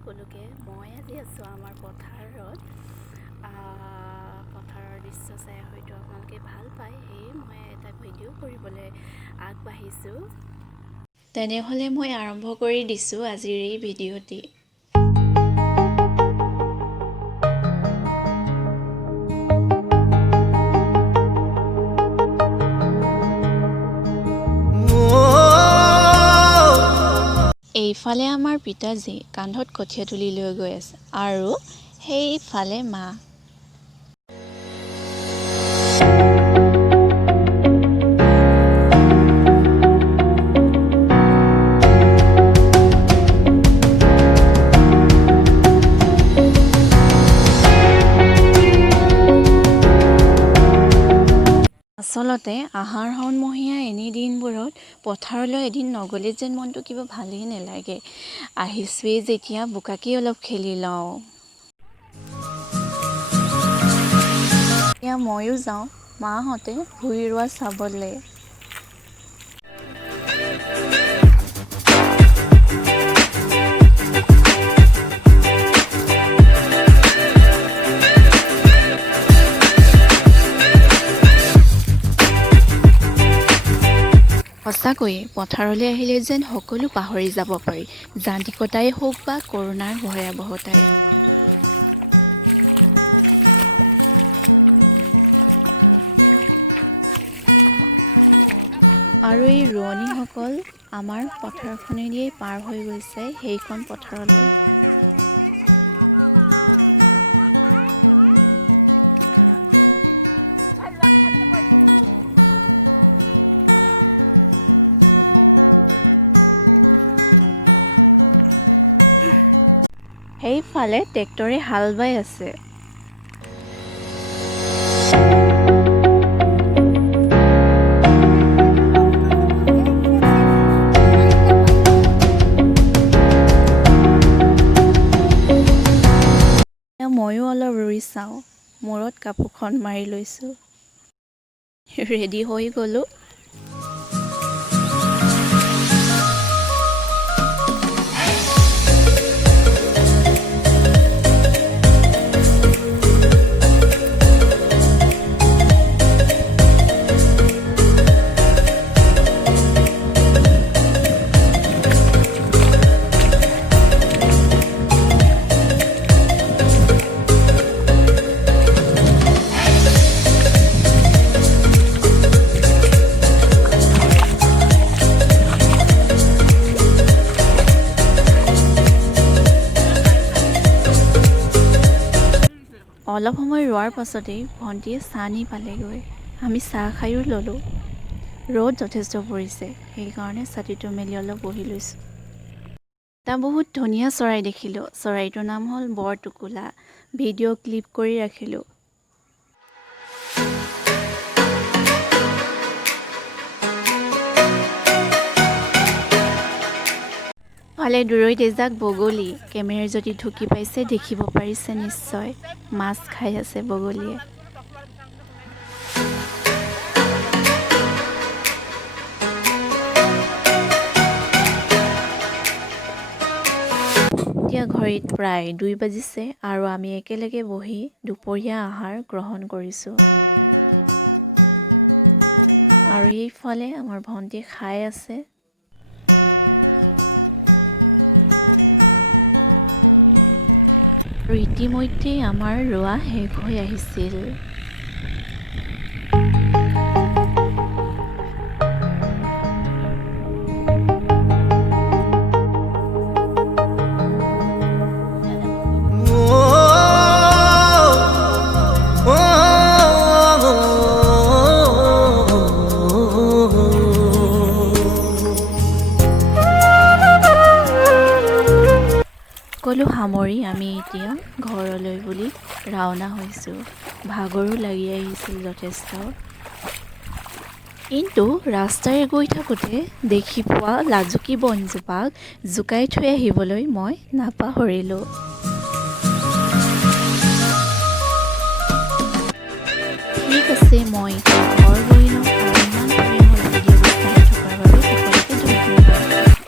সকলোকে মই আজি আছোঁ আমাৰ পথাৰত পথাৰৰ দৃশ্য চাই হয়তো আপোনালোকে ভাল পায় সেয়ে মই এটা ভিডিঅ' কৰিবলৈ আগবাঢ়িছোঁ তেনেহ'লে মই আৰম্ভ কৰি দিছোঁ আজিৰ এই ভিডিঅ'টি এইফালে আমাৰ পিতাজী কান্ধত কঠীয়া তুলি লৈ গৈ আছে আৰু সেইফালে মা আচলতে আহাৰ শাওণমহীয়া এনে দিনবোৰত পথাৰলৈ এদিন নগ'লে যেন মনটো কিবা ভালেই নালাগে আহিছোৱেই যেতিয়া বোকাকেই অলপ খেলি লওঁ এতিয়া ময়ো যাওঁ মাহঁতে ভূই ৰোৱা চাবলৈ সঁচাকৈয়ে পথাৰলৈ আহিলে যেন সকলো পাহৰি যাব পাৰি যান্ত্ৰিকতাই হওক বা কৰোণাৰ ভয়াৱহতাই আৰু এই ৰোৱনীসকল আমাৰ পথাৰখনেদিয়ে পাৰ হৈ গৈছে সেইখন পথাৰলৈ সেইফালে ট্ৰেক্টৰে হাল বাই আছে ময়ো অলপ ৰুই চাওঁ মূৰত কাপোৰখন মাৰি লৈছোঁ ৰেডি হৈ গ'লোঁ অলপ সময় ৰোৱাৰ পাছতেই ভণ্টিয়ে চাহ নি পালেগৈ আমি চাহ খায়ো ল'লোঁ ৰ'দ যথেষ্ট পৰিছে সেইকাৰণে ছাতিটো মেলি অলপ বহি লৈছোঁ এটা বহুত ধুনীয়া চৰাই দেখিলোঁ চৰাইটোৰ নাম হ'ল বৰটোকোলা ভিডিঅ' ক্লিপ কৰি ৰাখিলোঁ ফালে দূৰৈত এজাক বগলী কেমেৰাৰ যদি ঢুকি পাইছে দেখিব পাৰিছে নিশ্চয় মাছ খাই আছে বগলীয়ে এতিয়া ঘড়ীত প্ৰায় 2 বাজিছে আৰু আমি একেলগে বহি দুপৰীয়া আহাৰ গ্ৰহণ কৰিছোঁ আৰু এইফালে আমাৰ ভণ্টিয়ে খাই আছে আৰু ইতিমধ্যে আমাৰ ৰোৱা শেষ হৈ আহিছিল সকলো সামৰি আমি এতিয়া ঘৰলৈ বুলি ৰাওনা হৈছোঁ ভাগৰো লাগি আহিছিল যথেষ্ট কিন্তু ৰাস্তাৰে গৈ থাকোঁতে দেখি পোৱা লাজুকী বনজোপাক জোকাই থৈ আহিবলৈ মই নাপাহৰিলোঁ ঠিক আছে মই